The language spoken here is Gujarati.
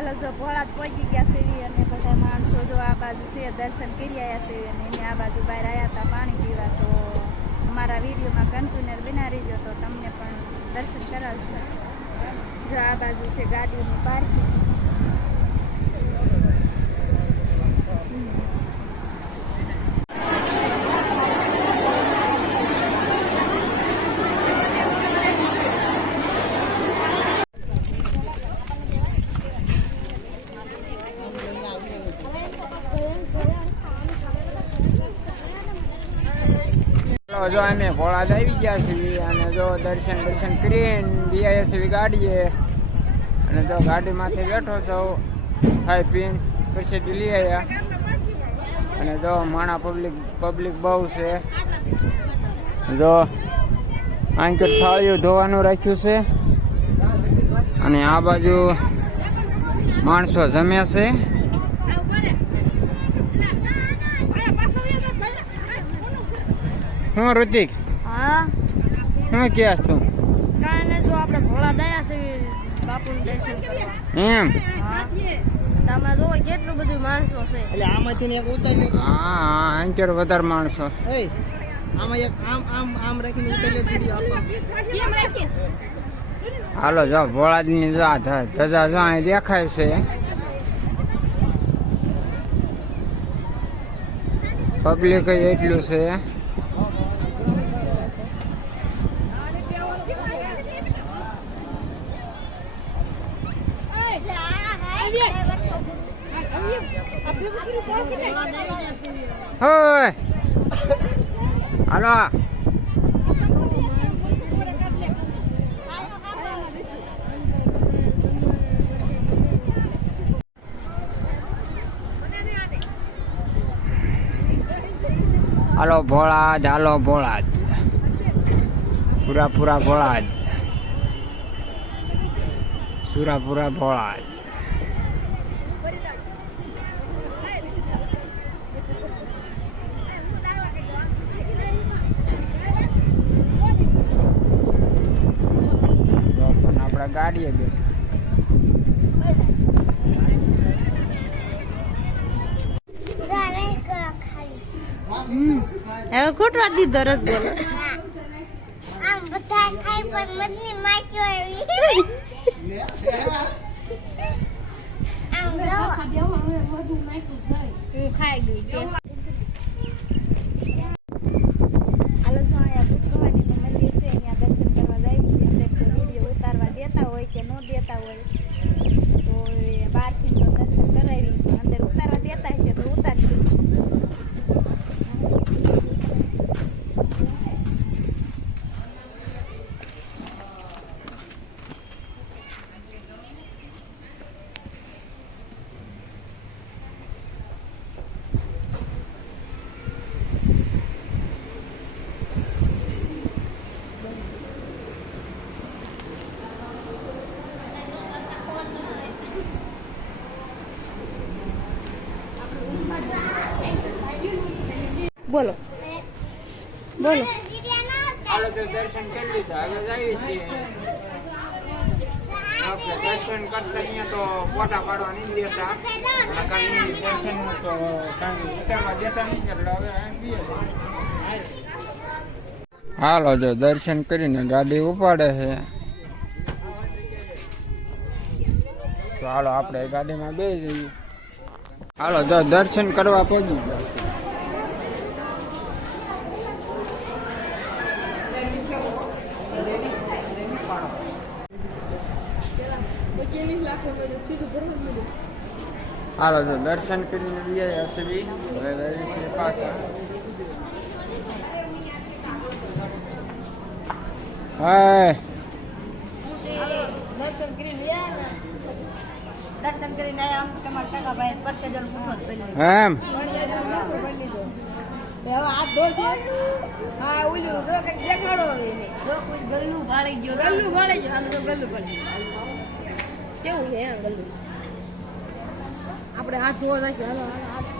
હાલો જો ભોળાત પહોંચી ગયા છે અને બધા માણસો જો આ બાજુ છે દર્શન કરી આવ્યા છે અને એને આ બાજુ બહાર આવ્યા હતા પાણી પીવા તો અમારા વિડીયોમાં કન્ટેનર બનાવી ગયો તો તમને પણ દર્શન કરાવશું જો આ બાજુ છે ગાડીઓની પાર્કિંગ જો અમે ભોળાદ આવી ગયા છીએ અને જો દર્શન દર્શન કરીને બીઆઈએ છીએ ગાડીએ અને જો ગાડીમાંથી બેઠો છો ખાઈ પીન પછી લઈ આવ્યા અને જો માણા પબ્લિક પબ્લિક બહુ છે જો અહીં તો થાળીઓ ધોવાનું રાખ્યું છે અને આ બાજુ માણસો જમ્યા છે હા ઋતિક હા હા કે તું કાને જો આપણે ભોળા દયા છે બાપુનું દર્શન કરવા એમ તમે જો કેટલું બધું માણસો છે એટલે આમાંથી એક ઉતાર્યો હા આંચર વધારે માણસો એ આમાં એક આમ આમ આમ રાખીને ઉતાર્યો વિડિયો આપો કેમ રાખી હાલો જો ભોળાજની જો ધજા જો અહીં દેખાય છે પબ્લિક એટલું છે હોય હાલો હાલો ભોળા હાલો ભોળા પૂરા પૂરા ભોળા સુરા પૂરા ભોળા ગાડીએ બેઠું હવે ખોટવા આમ બધા ખાઈ પણ મતની માચો આવી આમ ખાઈ ગઈ બોલો બોલો ફોટા પાડવા નહીં તો એટલે હવે હાલો જો દર્શન કરીને ગાડી ઉપાડે છે તો હાલો આપણે ગાડીમાં બે જઈએ હાલો જો દર્શન કરવા પહોંચી ગયા હાલો જો દર્શન કરીને રહ્યા હશે બી હવે દરેક પાછા હા દર્શન કરીને દર્શન કરીને આમ તમારા ટકા ભાઈ પરસેજન મુહૂર્ત બની એમ પરસેજન મુહૂર્ત હવે આ દોષે હા ઓલું જો કઈ દેખાડો એને જો કોઈ ગલ્લું ભાળી ગયો ગલ્લું ભાળી ગયો હાલો જો ગલ્લું ભાળી કેવું છે આપણે હાથ ધોવા જઈશું હાથ